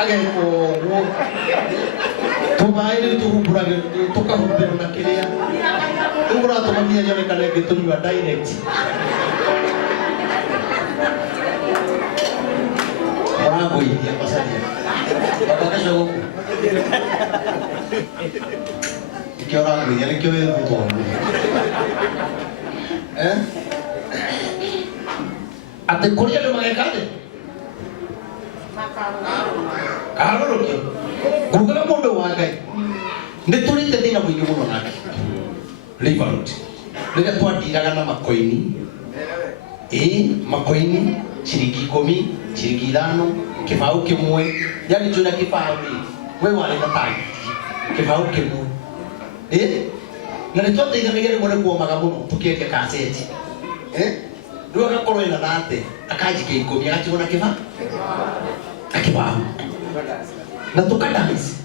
Again, to buy it to Bragger to come to Nakia. To brought to me and connected to you direct. Bravo, India Passadia. You're ugly, and you will be born. At the Korea of my garden. Google Mondo Wagai. Neturi the dinner with you on that. Leave out. Let us put the Yagana Macoini. Macoini, Chiriki Komi, Chirikidano, Kefau Kimwe, Yanijuna Kifawi. We want in the time. Kefau Kimu. Let us take a million more Magamu to get a cassette. Do a call in a latte, a kaji Komi, Achuna Kifa. Akiba. Natukadamis.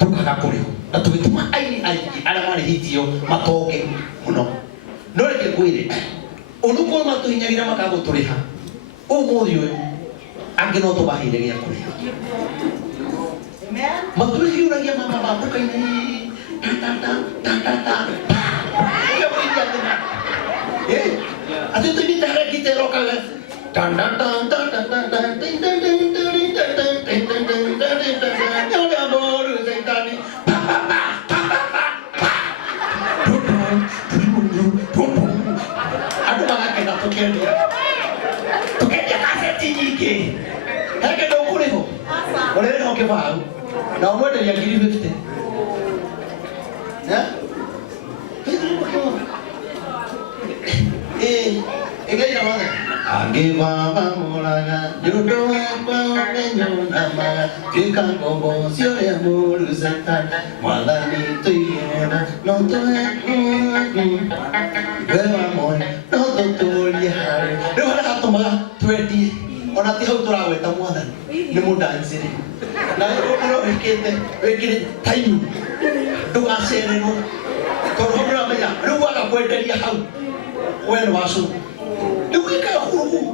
Tukakakuri. Natuvituma aini alamani hitio matoke muno. Nore ke kuire. Uluko matu hinyagira makabo tuliha. Umudio angeno to bahire ya kuliha. Amen. Matuli yuragia mama babu kaini ta. Ya kuinja tena. Atu tu ni tara kita lokal. Dan. Ageva molaga, judo nama, kikan bobo siya mulusan, malani tuyena, notoe, beva moy, nototuli hari. Dua kata malah 20, orang tiada tura weta muadan, nemu dance ni. Lalu orang ikut tayu, dua serenu, kalau orang banyak, dua kapal dari hal, wen wasu. Dua kahuru,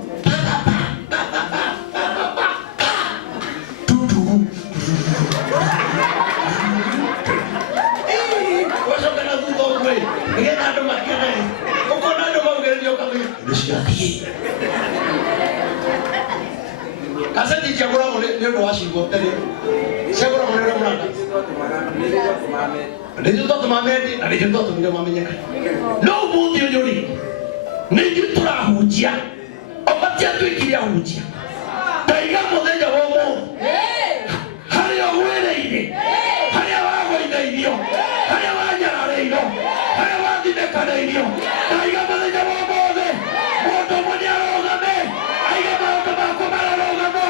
wasok kena tutup gue. Dia tak ada makan ni. Kau nak ada makan dia kami. Disiapkan. Kasih di Jakarta boleh dia doa sih buat tadi. Jakarta boleh dia mana? Ada juga tu mami ni, ada juga tu dia maminya. No budi jodi. Niji tura hujia, obatia tu ikiria hujia. Taiga modeja womo. Hari awele ide, hari awago ide idio, hari awanya areido, hari awadi dekade idio. Taiga modeja womo de, woto modia roga me, aiga mauto bako mara roga mo,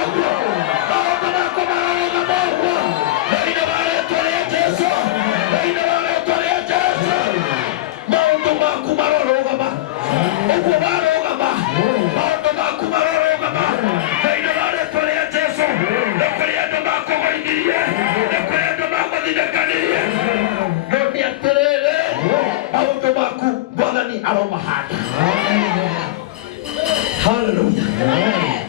mauto bako mara roga mo. Leina vale tole Jesu, leina vale tole Jesu, mauto bako mara roga mo. Hallelujah.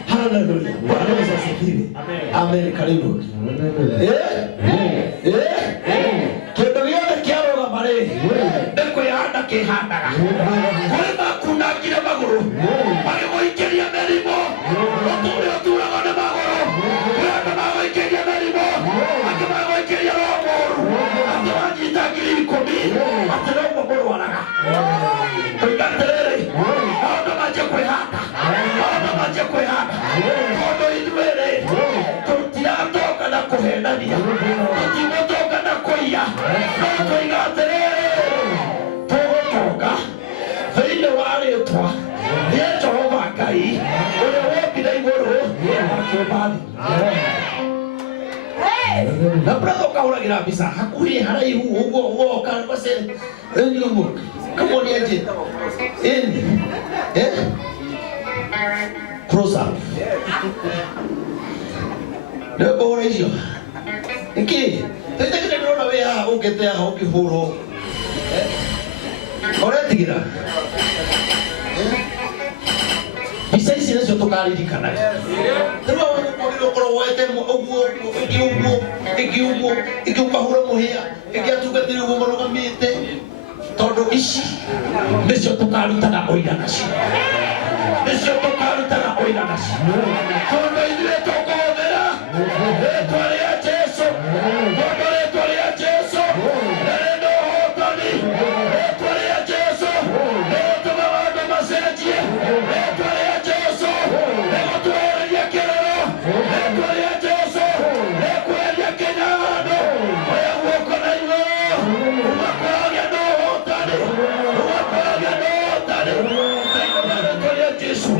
Hallelujah. Bwana asifiwe. Amen. Karibu. Kendo yote kiaroga bare. Deko yanda kehandaga. Kwema kuna kile maguru. Bale moikeria merimo. Otura gane maguru. Kwema moikeria merimo. Akema moikeria romoru. Atwaji takiri komi. Atero maguru wanaga. Tuikantere. Auto maje kwehata. Auto maje kwehata. Auto idwere. Tutiatoka na kuhendania. Tutimotoka na koia. Tuikantere. Toka. Vile wale twa. Ye Jehova kai. Ole wopi dai goro. Akebali. Na brado kaura gira bisa. Hakuri harai ugo kan pasen. Enyo. Come on here. Cross up. The boy is you. Okay. Take the road away. How get there? How you hold? Correct, Gira. Bisa sih suatu kali di kanan. Terus orang ugakorwo woete uguo iki ukahura muhia iki atungatiri uguo marugamite tondu ici nicio tukarutaga oira nacio tondu ithuĩ tũkũhũthĩra rĩtwa rĩa Jesũ tondu rĩtwa rĩa Jesũ rĩrĩ na ũhotani rĩtwa rĩa Jesũ rĩgũtũma andũ macenjie rĩtwa rĩa Jesũ rĩgũtwehereria kĩrĩro rĩtwa rĩa Jesũ rĩkweheria nginya andũ oya guoko na igũrũ ugakoragĩa na ũhotani rĩtwa rĩa Jesũ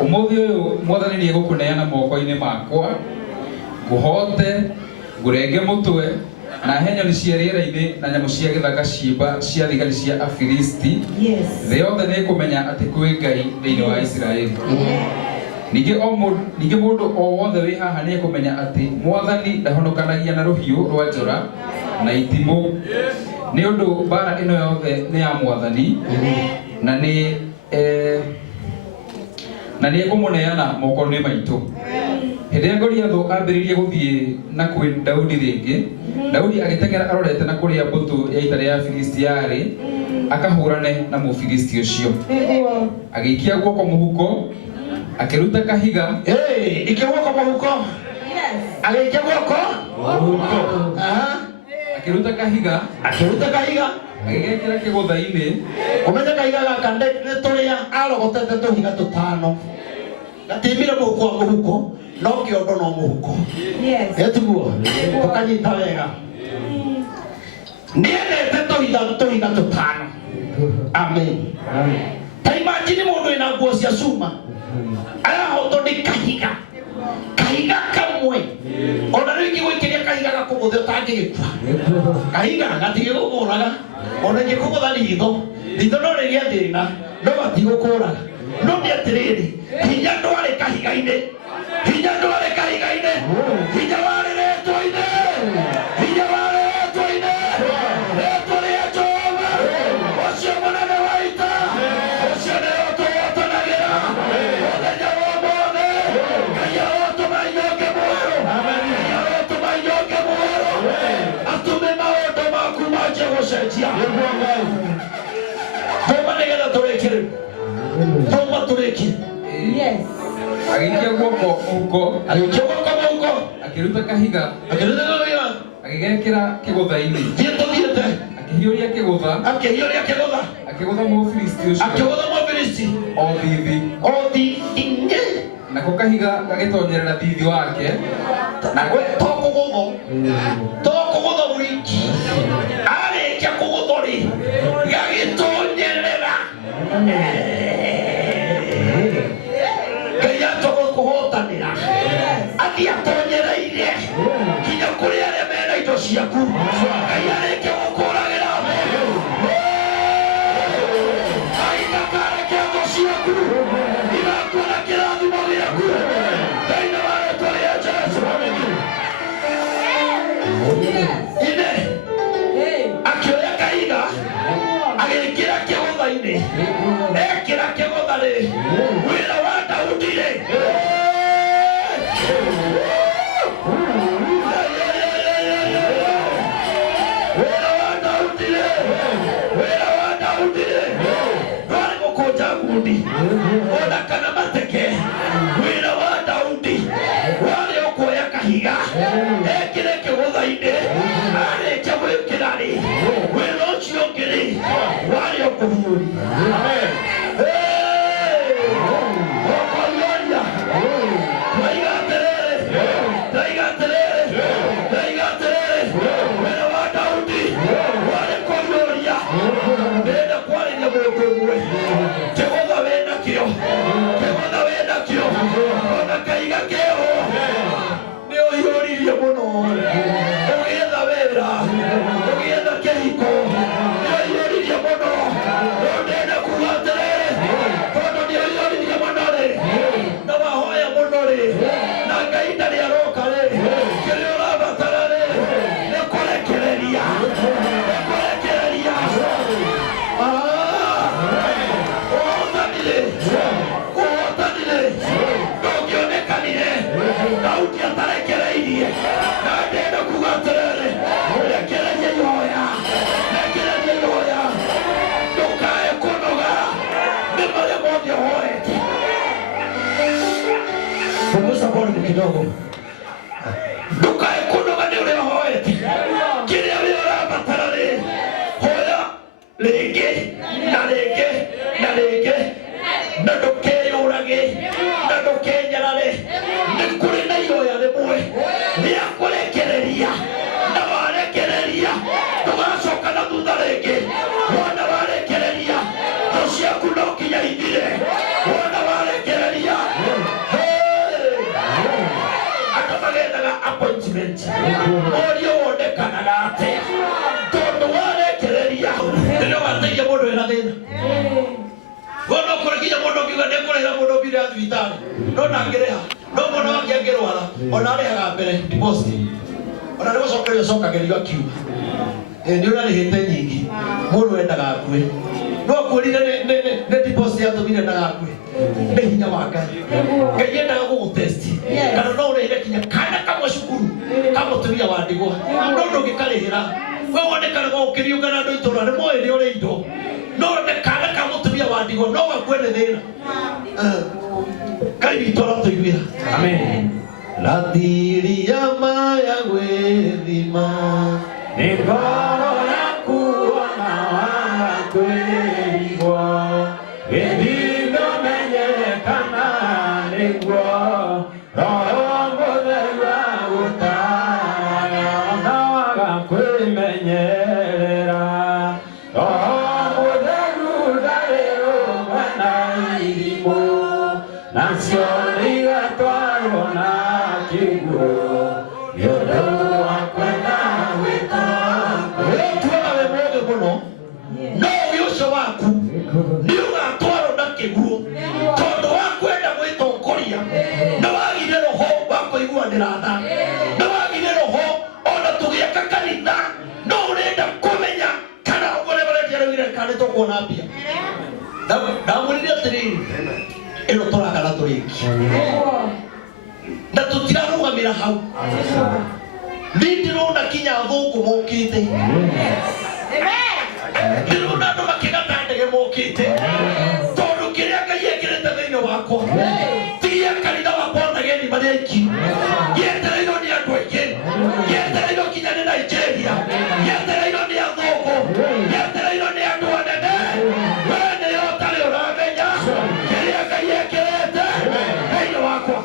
Umuthi uyu mwathani ni gukuneana moko-ini makwa nguhote ngurenge mutwe na henyoni cia riera-ini na nyamu cia githaka ciimba cia thigari cia Afilisti thĩ yothe nĩ kũmenya atĩ kwĩ Ngai thĩinĩ wa Isiraeli. Ningĩ mũndũ o wothe wĩ haha nĩ kũmenya atĩ mwathani ndahonokanagia na rũhiũ rwa njora na itimũ nĩ ũndũ mbara ĩno yothe nĩ ya mwathani na nĩ ekũmũneana moko-inĩ maitũ. Hĩndĩ ĩrĩa Goliathũ ambĩrĩirie gũthiĩ na kwĩ Daudi rĩngĩ, Daudi agĩteng'era arorete na kũrĩa mbũtũ ya ita rĩa Afilisti yarĩ akahũrane na Mũfilisti ũcio. Agĩikia guoko mũhuko akĩruta kahiga guoko mũhuko agĩikia guoko akĩruta kahiga agĩgekĩra kĩgũtha-inĩ. Ũmenye kahiga gaka nĩ tũrĩa arogotete tũhiga tũtano gatimire mũhuko no kĩondo no mũhuko etiguo tũkanyita wega nĩendete tũhiga tũtano. Amen. Ta imagine mũndũ wĩna nguo cia cuma arahotwo nĩ kahiga kamwe ona rĩu ingĩgũikĩria kahiga gakũgũthe ũtangĩgĩkua. Kahiga gatigĩgũkũraga ona ingĩkũgũtha ritho no rĩgĩa thĩna no gatigũkũraga. No nĩ atĩrĩrĩ, hinya ndwarĩ kahiga-inĩ, hinya warĩ rĩtwa-inĩ, rĩtwa rĩa Jehova ũcio mũnene wa ita, ũcio nĩwe tũhotanagĩra mũthenya wa ũmũthĩ. Ngai arotũma inyonge muoyo atũme maũndũ maku manjie gũcenjia. Tũma nĩgetha tũrĩkĩrĩre agĩikia guoko mũhuko akĩruta kahiga agĩgekĩra kĩgũtha-inĩ akĩhiũria kĩgũtha akĩgũtha Mũfilisti ũcio o thithi nako kahiga gagĩtonyerera thithi wake tokũgũtha wiki arĩkia kũgũthwo-rĩ gagĩtonyerera. Ngai atũgũkũhotanĩra athiatonyereire nginya kũrĩ arĩa mena indo ciaku. Ngai arĩkia gũkũragĩra Ngai ndakareke thũ ciaku igakuona kĩrathimo gĩaku thĩinĩ wa rĩtwa rĩa Jesũ. Ine agĩkĩra kĩgũtha-inĩ ekĩra kĩgũtha-rĩ wĩra wa Daudi-rĩ wĩra wa Daudi-rĩ ndwarĩ gũkũnja ngundi ona kana mateke. Wĩra wa Daudi warĩ o kuoya kahiga ekĩre kĩgũtha-inĩ arĩkia gwĩkĩra-rĩ wĩra ũcio ũngĩ-rĩ warĩ o kũhiũria. Kidogo ndukae kunoga nĩ ũrĩa ũhoete kĩrĩa wĩ ũrabatara-rĩ hoya rĩngĩ na rĩngĩ na rĩngĩ na ndũkeyũrage na ndũkenyarare. Nĩ kũrĩ na ihoya rĩmwe rĩa kũrekereria na warekereria ndũgacoka na thutha rĩngĩ. Wona warekereria thũ ciaku no nginya ithire. Wona warekereria appointment orio wonekanaga atĩa tondũ warekereria rĩrĩa wateithia mũndũ wĩna thĩna. Wona ũkũrĩkinya mũndũ ũkiuga nĩngũrĩhĩra mũndũ mbirũ ya thibitarĩ no ndangĩrĩha no mwana wake angĩrwara ona arĩhaga mbere deposit ona nĩ gũcokerio cokagĩrio akiuga nĩ ũrarĩhĩte nyingĩ mũndũ wendaga akue no akwĩrire nĩ deposit yatũmire ndaga akue. Nĩ hinya wa Ngai. Ngai endaga gũgũtesti kana no ũrĩhĩre kinya kana kamwe cukuru ka mũtumia wa ndigwa no ndũngĩkarĩhĩra. We wonekanaga ũkĩriũngana andũ itũũra nĩ moĩ nĩ ũrĩ indo no kana ka mũtumia wa ndigwa no gakue nĩ thĩna. Ngai witũ arotũiguĩra. Amen. Rathiria maya gwĩthima nĩ ngoro yaku ona waga kwĩrigwo gĩthindo menyekana nĩguo roho mũtheru agũtara ona waga kwĩmenyerera. Roho mũtheru ndarĩ ũmwe na irimũ nacio igatwarwo na kĩguũ nĩ ũndũ wa kwenda gwĩtongwo. Wĩtuaga wĩ mũũgĩ mũno no ũgĩ ũcio waku nĩ ũgatwarwo na kĩguũ tondũ wa kwenda gwĩtongoria. Nĩ wagire roho wa kũiguanĩra tha, nĩ wagire roho ona tũgĩaka kanitha no ũrenda kũmenya kana ũrĩa marendia rĩu kana tũkuona mbia. Ndamwĩrire atĩrĩrĩ ĩno tũraka na tũrĩki na tũtirarũgamĩra hau. Niĩ ndĩrona kinya athũngũ mokĩte, ndĩrona andũ makĩgata ndege mokĩte tondũ kĩrĩa Ngai ekĩrĩte thĩinĩ wakwa ti gĩa kanitha wakwa na geni marĩ aiki. Gĩetereirwo nĩ andũ aingĩ, gĩetereirwo kinya nĩ Nigeria, gĩetereirwo nĩ athũngũ, gĩetereirwo nĩ andũ anene. We nĩyo ũtarĩ ũramenya kĩrĩa Ngai ekĩrĩte thĩinĩ wakwa.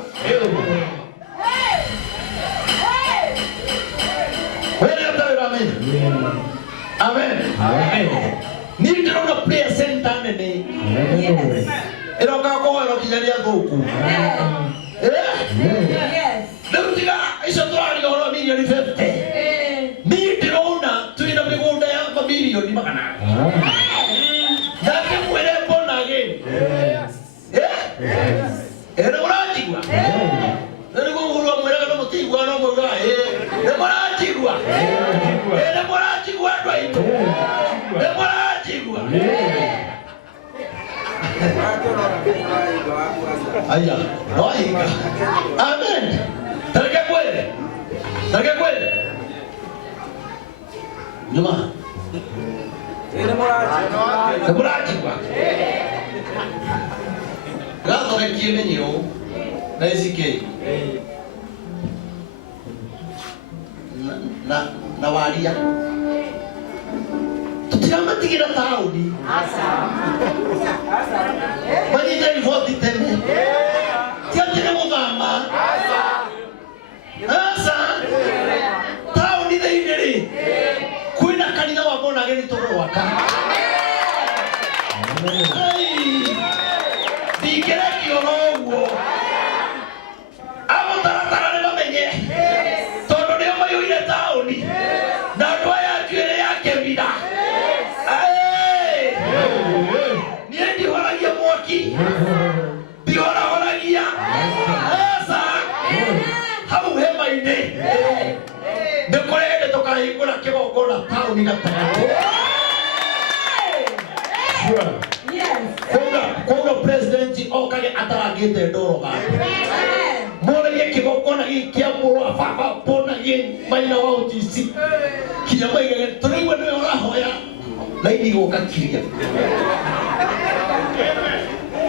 Amen. Amen. Niĩ ndĩrona prayer center nene ĩroka kũhoerwo kinya nĩ athũngũ. Rĩu tiga icio tũraria ũhoro wa mirioni 50. Niĩ ndĩrona twĩna mĩgũnda ya mamirioni magana. Nake mwĩre mbona ageni. Nĩ mũranjigua? Nĩ gũgũrwo mwĩraga no mũtigua no mũruga nĩ mũranjigua? Nĩ mũranjigua andũ aitũ? Aya, no hinga. Amen. Tareke kweli. Tareke kweli. Nyuma. Ni muraji kwa. Gato na kimenyo. Na isike. Na waria. Tutiramatigĩra taũni. Manyita riboti tene. Tiatire mũthama. Aca. Taũni thĩinĩ rĩ. Kwĩna kanitha wa Monageni tũgwaka. Ndingĩrekio noguo. Amũtaratara nĩmamenye. Tondũ nĩo maiyũire taũni. Na andũ aya njuĩrĩ ya Kĩmira. Niĩ ndihoragia mwaki. Ndihoragia. Aca. Hau hema-inĩ. Nĩ kũrĩ hĩndĩ tũkahingũra kĩgongona taũni gatagatĩ. Kuga president okage atarangĩte ndoro gake. Mũrĩgie kĩgongona gĩkĩ kĩa mũrũ wa baba Bonagie Maina wa OTC. Kinya maigage tũraigua nĩwe ũrahoya na igũka kiria.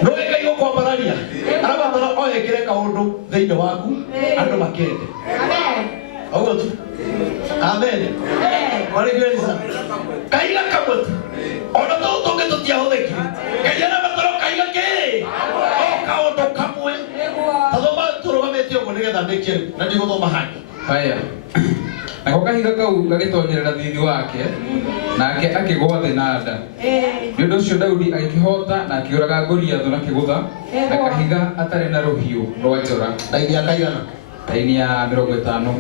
No Ngai gũkwambararia. Arabatara oyekĩre kaũndũ thĩinĩ waku andũ makende. Amen. Auga tu. Amen. Marigweza. Kaiga kamwe. Ona tũngĩ tũtiahũthĩki. Ngai arabatara kaiga kĩ? O kaũndũ kamwe. Tathoma tũrũgamĩte ũguo nĩgetha ndĩkie na ndigũthoma haki. Haya. Nako kahiga kau gagĩtonyerera thithi wake nake akĩgũa thĩ na nda. Nĩ ũndũ ũcio Daudi agĩkĩhota na akĩũraga Goliath na kĩgũtha na kahiga atarĩ na rũhiũ rwa njora. Raini ya kaigana? Raini ya 50.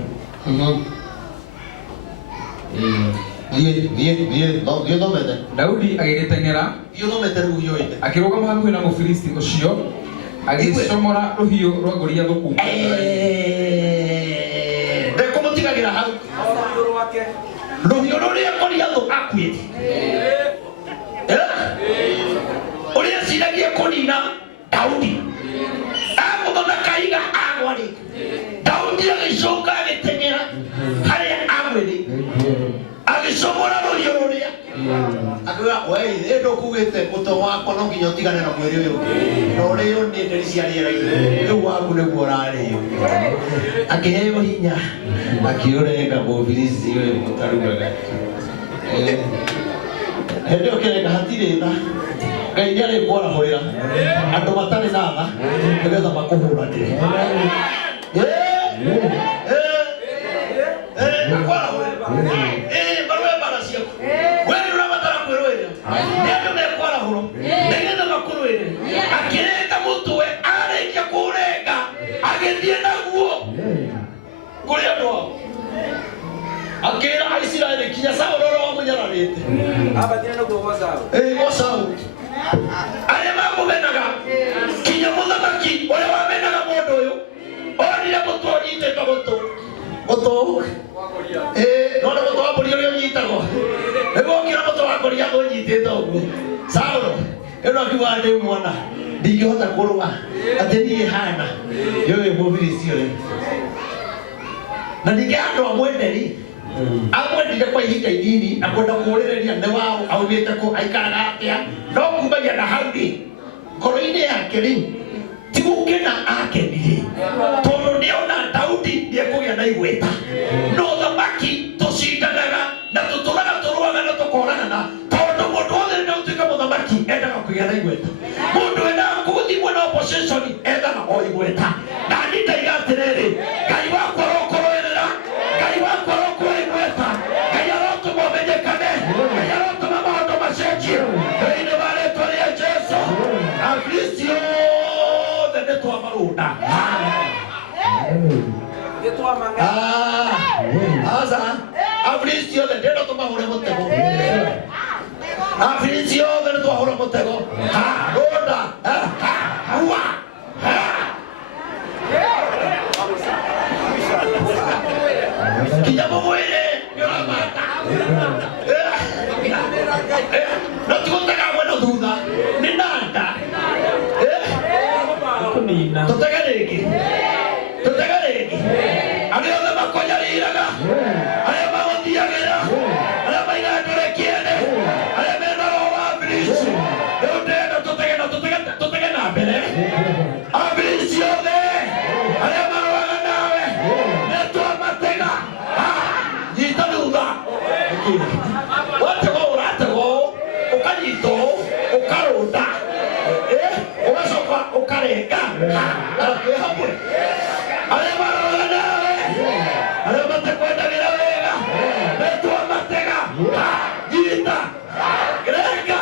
Thiĩ thomete. Daudi agĩgĩteng'era. Thiĩ thomete rĩu yoite. Akĩrũgama hakuhĩ na Mũfilisti ũcio agĩcomora rũhiũ rwa Goliath kuma. Ndekũmũtigagĩra hau. Rũhiũ rũrĩa Goliath akuĩte. Ũrĩa ciragia kũnina Daudi. Agũthona kahiga agwa rĩ. Daudi agĩcoka agĩteng'era harĩa agwĩrĩ. Agĩcomora rũhiũ rũrĩa. Akiuga wei ndũkugĩte mũtwe wakwa no nginya ũtigane na mwĩrĩ ũyũ. Na ũrĩo nĩ nderi cia rĩera-inĩ. Rĩu waku nĩguo ũrarĩo. Akĩheo hinya. Akĩũrenga Mũfilisti ũyũ mũtarugaga. Hĩndĩ ĩyo kĩrenga hatirĩ tha. Ngai nĩarĩkwarahũrĩra andũ matarĩ na tha nĩgetha makũhũranĩre. Akĩrenga mũtwe arĩkia kũrenga agĩthiĩ naguo kũrĩ andũ ao. Akĩra Aisiraeli kinya Saũlũ ũrĩa wamũnyararĩte. Abatire naguo gwa Saũlũ. Gwa Saũlũ. Arĩa mamũmenaga kinya mũthamaki ũrĩa wamenaga mũndũ ũyũ onire mũtwe ũnyitĩtwo gũtũ. Gũtũ. Nona mũtwe wa mbũri ũrĩa ũnyitagwo. Nĩguo ũkĩra mũtwe wa Goliath ũnyitĩtwo ũguo. Saũlũ ĩno akiuga ndĩ mwana ndingĩhota kũrũa atĩ niĩ hana yũĩ Mũfilisti ũyũ. Na ningĩ andũ amwenderi amwendire kwa ihinda inini na kwenda kũũrĩrĩria nĩ wao aumĩte kũ aikaraga atĩa no kumagia na hau rĩ ngoro-inĩ yake rĩ ti gũkena akenire tondũ nĩona Daudi nĩekũgĩa na igweta. No thamaki tũcindanaga na tũtũraga tũrũaga na tũkoragana tondũ mũndũ wothe rĩrĩa ũtuĩka mũthamaki endaga kũgĩa na igweta. Mũndũ endaga gũthimwo na opposition endaga o igweta. Na niĩ ndaiga atĩrĩrĩ Ngai wakwa arokũrũĩrĩra, Ngai wakwa arokũhe igweta, Ngai arotũma ũmenyekane, Ngai arotũma maũndũ macenjie thĩinĩ wa rĩĩtwa rĩa Jesũ. Afilisti othe nĩ twamarũnda. Aca Afilisti othe ndĩrenda tũmahũre mũtego. Afilisti othe nĩ twahũra mũtego. Rũnda. Hua. Kinya mũmwĩrĩ nĩũramata. No tigũtega mwena thutha nĩ nanda. makonyariraga arĩa magũthiagĩra arĩa maigaga tũrekiene arĩa mena roho wa Ibilisi rĩu ndĩrenda tũtege na mbere Ibilisi othe arĩa maroraga nawe nĩtwamatega nyita thutha wategwo ũrategwo ũkanyitwo ũkarũnda ũgacoka ũkarenga twĩ hamwe arĩa maroraga nawe arĩa matekwendagĩra wega nĩtwamatega nyita renga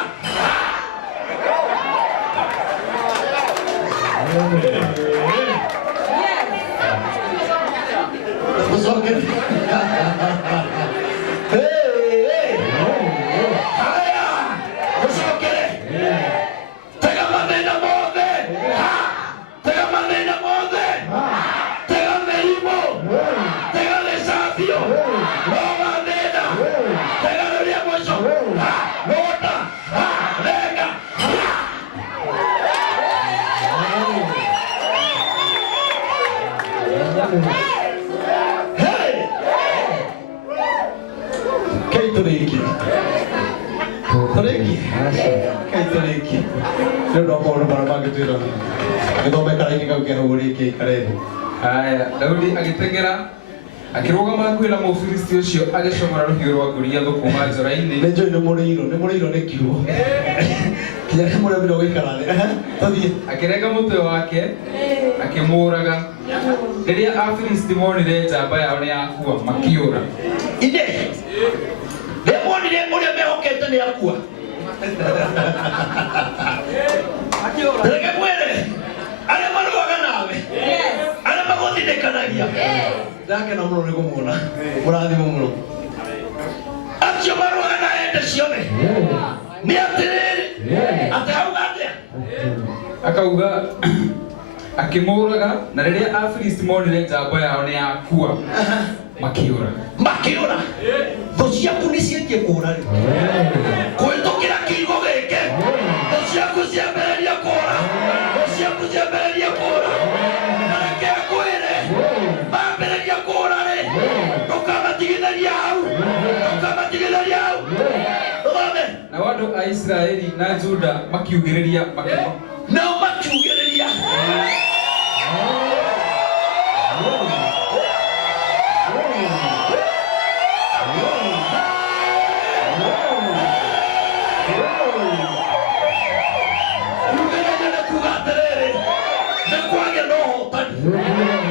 Daudi agĩteng'era akĩrũgama hakuhĩ na Mũfilisti ũcio agĩcomora rũhiũ rwa Goliath kuuma njora-inĩ. Nĩnjũĩ nĩ mũrĩirwo nĩ kiugo kinya nĩ mũremire gũikara thĩ akĩrenga mũtwe wake akĩmũũraga. Rĩrĩa Afilisti monire njamba yao nĩ yakua makĩũra. Ine nĩmonire ũrĩa mehokete nĩ yakua reke mwĩre arĩa maruaga nawe arĩa magũthinĩkanagia ndakena mũno nĩ kũmuona mũrathimwo mũno acio maruaga na ende ciothe nĩ atĩrĩrĩ atĩ hau atĩa akauga akĩmũũraga. Na rĩrĩa Afilisti monire njamba yao nĩ yakua makĩũra. Thũ ciaku nĩ ciengie kũũra rĩ kũhĩtũkĩra kiugo gĩkĩ thũ ciaku ciambĩrĩria kũũra na reke ngwĩre mambĩrĩria kũũra rĩ ndũkamatigithĩria hau ndũthome. Nao andũ a Isiraeli na Juda makiugĩrĩria nao makiugĩrĩria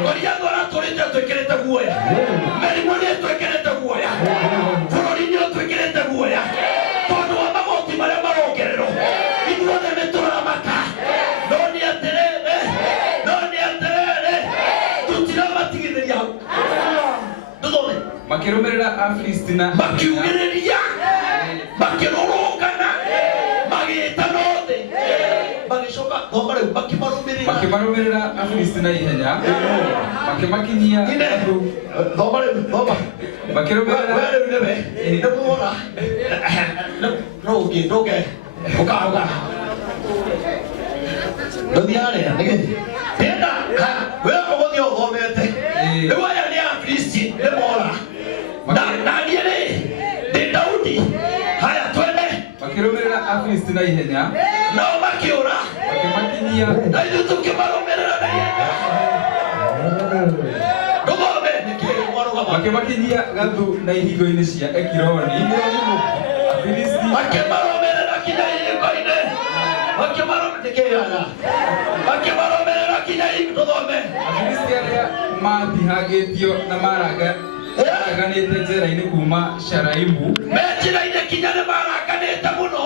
Goliath aratũrĩte twĩkĩrĩte guoya mĩrimũ nĩ twĩkĩrĩte guoya bũrũri-inĩ twĩkĩrĩte guoya tondũ wa magoti marĩa marongererwo ithuothe nĩtũramaka. No nĩ atĩrĩrĩ tũtiramatigithĩria hau ndũthome. Makĩrũmĩrĩra Afilisti na makiugĩrĩria makĩrũrũngana magĩĩtana othe magĩcoka thoma rĩu makĩmarũmĩrĩra Afilisti na ihenya makĩmakinyia andũ thoma makĩrũmĩrĩra rĩu nĩwe nĩmuona no ũngĩndũke ũkahoga ndũthiarĩa nĩgĩ ndĩenda we ũgũthiĩ ũthomete rĩu aya nĩ Afilisti nĩmora na niĩ rĩ ndĩ Daudi. Haya twende. Makĩrũmĩrĩra Afilisti na ihenya nao makĩũra makĩmakinyia na ithuĩ tũkĩmarũmĩrĩra na ihenya ndũthome nĩkĩĩ mwarũgama makĩmakinyia gathu na ihingo-inĩ cia Ekironi. Afilisti makĩmarũmĩrĩra kinya ihingo-inĩ makĩmarũmĩrĩra kinya ihingo ndũthome. Afilisti arĩa mathihangĩtio na maraganĩte njĩra-inĩ kuuma Sharaimu me njĩra-inĩ kinya nĩ maraganĩte mũno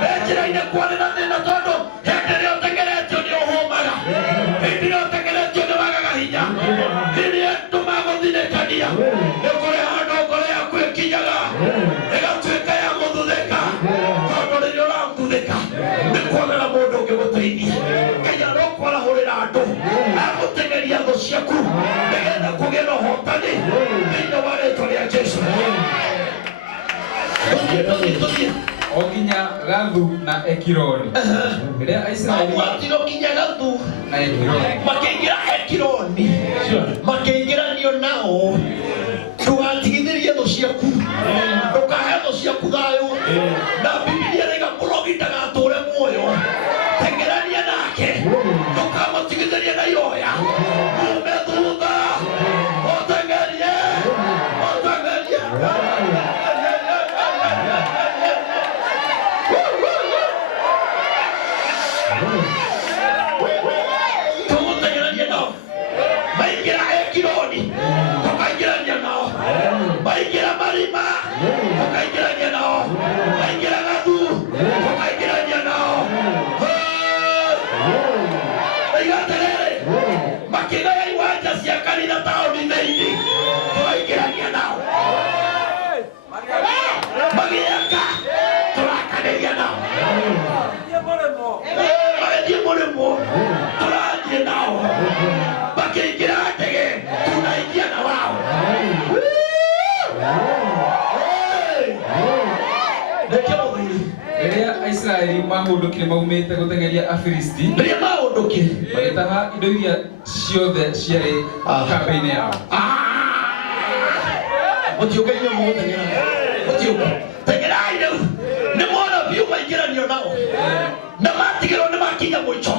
me njĩra-inĩ kwarĩ na thĩna tondũ hĩndĩ ĩrĩa ũtengeretio nĩ ũhũmaga hĩndĩ ĩrĩa ũtengeretio nĩ wagaga hinya rĩrĩa tũmagũthinĩkania nĩ kũrĩ handũ ngoro yaku ĩkinyaga ĩgatuĩka ya gũthuthĩka tondũ rĩrĩa ũrathuthĩka nĩ kwagĩra mũndũ ũngĩgũteithia Ngai arokwarahũrĩra andũ agũtengeria thũ ciaku nĩgetha kũgĩe na ũhotani thĩinĩ wa rĩĩtwa rĩa Jesũ. Tũthiĩ okinya Gathu na Ekironi. Rĩrĩa Aisiraeli matiro kinya Gathu na Ekironi makĩingĩra Ekironi makĩingĩranio nao, ndũgatigithĩrie thũ ciaku, ndũkahe thũ ciaku thayũ, na Biblia ĩrauga mũrogi ndagatũũre muoyo, tengerania nake, ndũkamũtigithĩrie na ihoya, mume thutha, mũtengerie. Tumutengerania nao, maingira Ekironi, tukaingĩrania nao, maingira Marima, tukaingĩrania nao, maingira Gathu, tukaingĩrania nao. Igaterere, makĩgaya iwanja cia kanitha taũni thĩinĩ, tukaingĩrania nao. Magĩaka, tũrakanĩria nao. Magĩthiĩ mũrĩmo, tũrathiĩ nao. Makĩingĩra ndege, tunaingia na wao. Rĩrĩa Aisiraeli mahũndũkire maumĩte gũteng'eria Afilisti, rĩrĩa mahũndũkire magĩtaha indo iria ciothe ciarĩ kambĩ-inĩ yao. Mũtiũkĩrio mũgũteng'era, mũtiũka tengerai rĩu, nĩ mona biũ maingĩranio nao, na matigĩrwo nĩ makinya mũico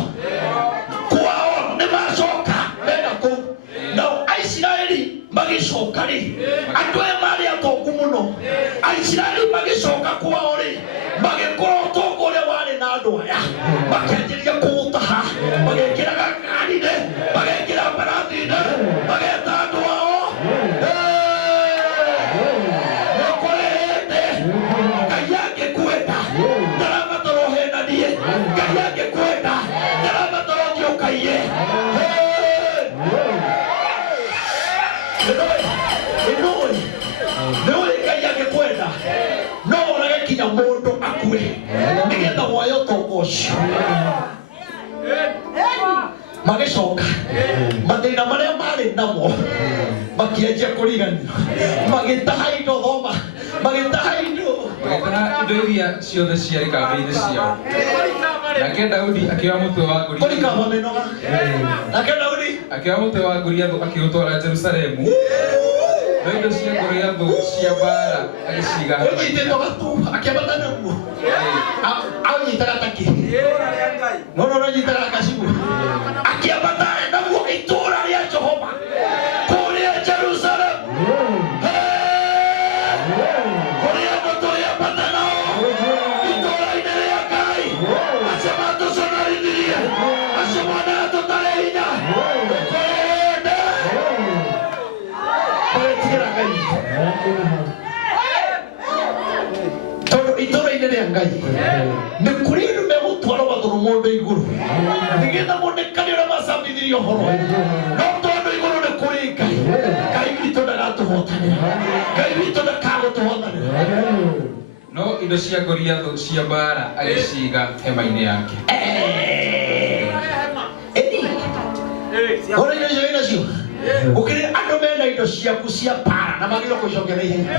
kwao, nĩ macoka mena kũu. Nao Aisiraeli magĩcoka rĩ, andũ aya marĩ atongu mũno, Aisiraeli magĩcoka kwao rĩ, magĩkora ũtonga ũrĩa warĩ na andũ aya, makĩanjĩrĩria kũũtaha, magĩkĩra ngari-inĩ, magĩkĩra mbarathi-inĩ, mageta andũ ao. Ngai angĩkwenda ndarabatara ũhenanie, Ngai angĩkwenda ndarabatara ũthiũkaiye. Nĩũĩ Ngai angĩkwenda no orage kinya mũndũ akue nĩgetha woye ũtonga ũcio. Magĩcoka mathĩna marĩa marĩ namo makĩanjia kũriganio, magĩtaha indo thoma, magĩtaha indo iria ciothe ciarĩ kambĩ-inĩ ciao. Nake Daudi akĩoya mũtwe wa Goliathũ akĩũtwara Jerusalemu. No indo cia Goliathũ cia mbaara agĩciiga ũnyitĩtwo gatũ akĩambata naguo anyitaga taki no anyitaga gacibu akĩambata naguo itũũra rĩa Jehova kũrĩa Jerusalemu. Kũrĩa tũrĩambata nao itũũra-inĩ rĩa Ngai, acio matũconorithirie, acio monaga tũtarĩ hinya, tũkwende tũretigĩra Ngai. Tondũ itũũra-inĩ rĩa Ngai nĩ kũrĩ andũ megũtwara wathũrũ mũndũ igũrũ nĩgetha monekane ũrĩa macambithirie ũhoro, no tondũ igũrũ nĩ kũrĩ Ngai, Ngai witũ ndagatũhotanĩra, Ngai witũ ndakagũtũhotanĩra. No indo cia Goliathũ cia mbaara agĩciiga hema-inĩ yake. Ona indo icio wĩnacio gũkĩrĩ andũ mena indo ciaku cia mbaara na magĩrĩirwo kũicokia na ihenya.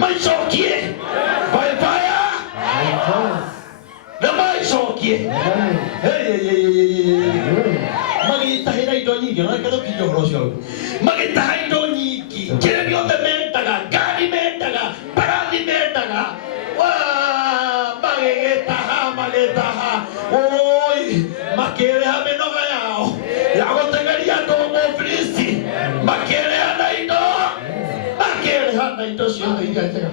Maicokie by fire na maicokie magĩtahĩra indo nyingĩ, no reke tũkinyie ũhoro ũcio. Magĩtaha indo nyingĩ, kĩrĩa gĩothe mendaga, ngari mendaga, mbarathi mendaga, magĩtaha oi, makĩreha mĩnoga yao ya gũteng'eria andũ Mũfilisti, makĩreha na indo, makĩreha na indo ciothe iria njega.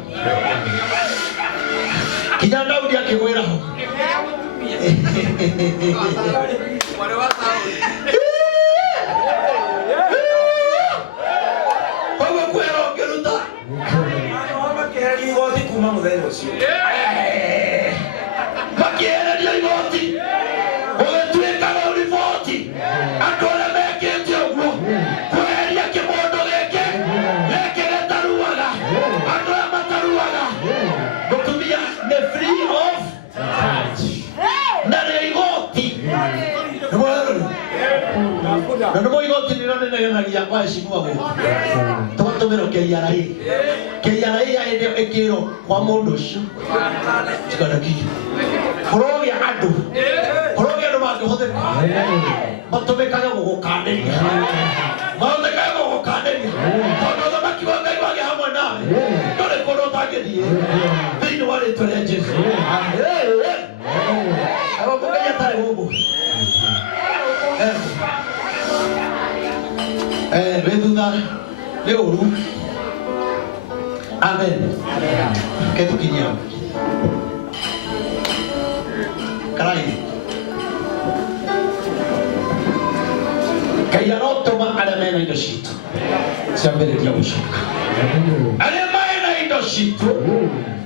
Kinya Daudi akĩgwĩra ho. Koguo kwĩra ũngĩruta makĩheria igoti kuma mũthenya ũcio, makĩhererio igoti ũgĩtuĩkaga riboti andũ arĩa mekĩte ũguo kweheria kĩmondo gĩkĩ gĩtaruaga, andũ arĩa mataruaga. Mũtumia nĩ free of charge na nĩ igoti. Na nĩmo igoti nĩrĩo rĩnegenagia kwa heshimiwa gũkũ. matomero KRA KRA yaende ekiro kwa mundu ucio tikana kiji kurogia andu mangihũthĩka matũmĩkage gũgũkanĩria mathondekaga gũgũkanĩria tondũ ũthamaki wa Ngai wagĩa hamwe nawe ndũrĩ kũndũ ũtangĩthiĩ thĩinĩ wa rĩĩtwa rĩa Jesũ. Mũthenya atarĩ gũkũ wĩ thutha nĩ ũru. Amen. Ketũkinyia karai Ngai arotũma arĩa mena indo citũ ciambĩrĩria gũcoka. Arĩa mena indo citũ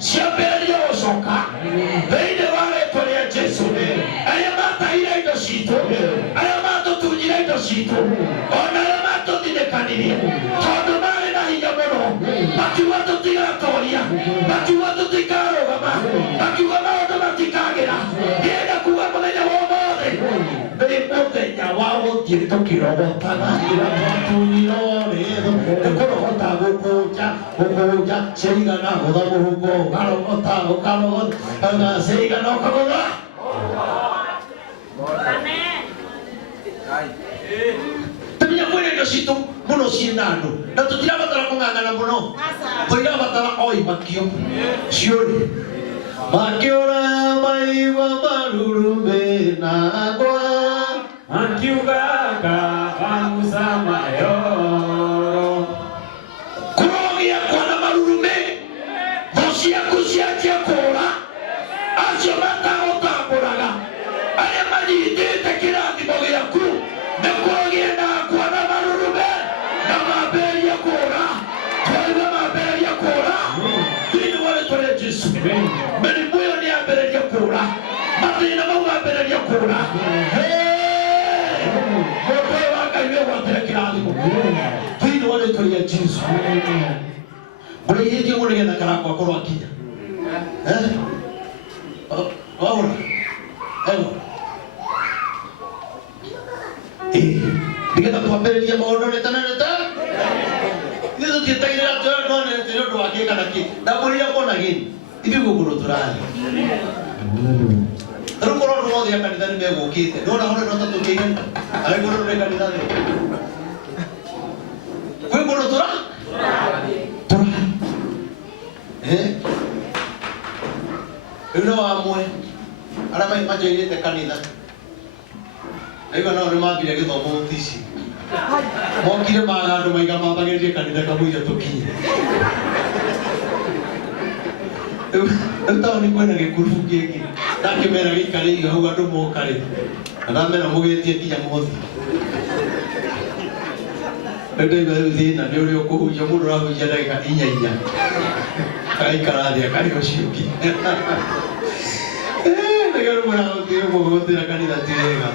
ciambĩrĩria gũcoka thĩinĩ wa rĩĩtwa rĩa Jesũ. Arĩa matahire indo citũ, arĩa matũtunyire indo citũ, ona arĩa matũthinĩkanirie tondũ marĩ na hinya mũno, makiuga tũtigatũũria, makiuga tũtikarũgama, makiuga maũndũ matikagĩra. Ndienda kuuga mũthenya wa ũmũthĩ nĩ mũthenya wa gũthiĩ tũkĩrogotaga ĩra twatunyirwo nĩ thũ. Nĩ kũrogota gũkũnja ciaigana gũtha mũhuko ũkarogota ciaigana ũkagũtha. Tũmenya kwĩna indo citũ mũno ciĩna andũ na tũtirabatara kũng'ang'ana mũno, tũirabatara o imakio ciũrĩ makĩũra maigua maruru mena ngwa makiugaga vamusa mayoro kurogia kwana marurume thũ ciaku cianjia kũũra acio matagũtambũraga arĩa manyitĩte kĩrathimo gĩaku nĩ kũrogia na kwana marurume na mambĩrĩria kũũra. Twaiga mambĩrĩria kũũra thĩinĩ wa rĩĩtwa rĩa Jesũ. Mĩrimũ ĩyo nĩ yambĩrĩria kũũra, mathĩna mau mambĩrĩria kũũra. Mũndũ ũyũ wa Ngai wĩgwatĩre kĩrathimo thĩinĩ wa rĩĩtwa rĩa Jesũ. Mũrĩithĩtie mũno nĩgetha karakwa akorwo akinya waona nĩgetha twambĩrĩrie maũndũ neta ithuĩ tũtietagĩrĩra tũnonete nĩ ũndũ wa kĩ kana kĩ ndamũrĩria kuona gĩni ithuĩ gũkũrũ tũrathiĩ. Rĩu korwo andũ othe a kanitha nĩ megũkĩte ndona hone no ta tũngĩigana agĩkorwo nĩ kanitha thĩ kwĩ kũndũ tũrathiĩ rĩu no amwe arĩa manjoinĩte kanitha aigua nao nĩ mambire gĩthomo ofici mokire maga andũ maiga mambagĩrĩrie kanitha kamũira tũkinye. Rĩu taũni kwĩna gĩkurubu kĩngĩ ndakĩmera gĩikarĩirio hau andũ mokarĩ na ndamera mũgĩtie nginya mũthĩ. Rĩu ndaigua rĩu thĩna nĩ ũrĩa ũkũhunjia mũndũ ũrahunjia ndagĩka inya agaikara thĩ akarĩ ũcio ũngĩ. Nĩguo mũrahũthĩra mũgũthĩra kanitha ti wega.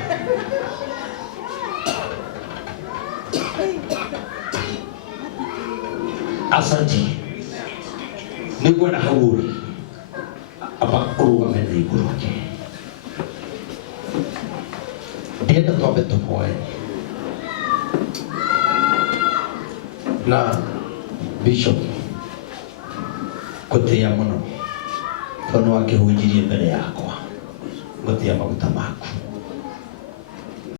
Asante. Nĩguo na hau ũrĩ amba ũrũgame na igũrũ rĩake. Ndienda twambe tũhoe na Bishop gũtĩa mũno tondũ wakĩhunjirie mbere yakwa gũtĩa maguta maku.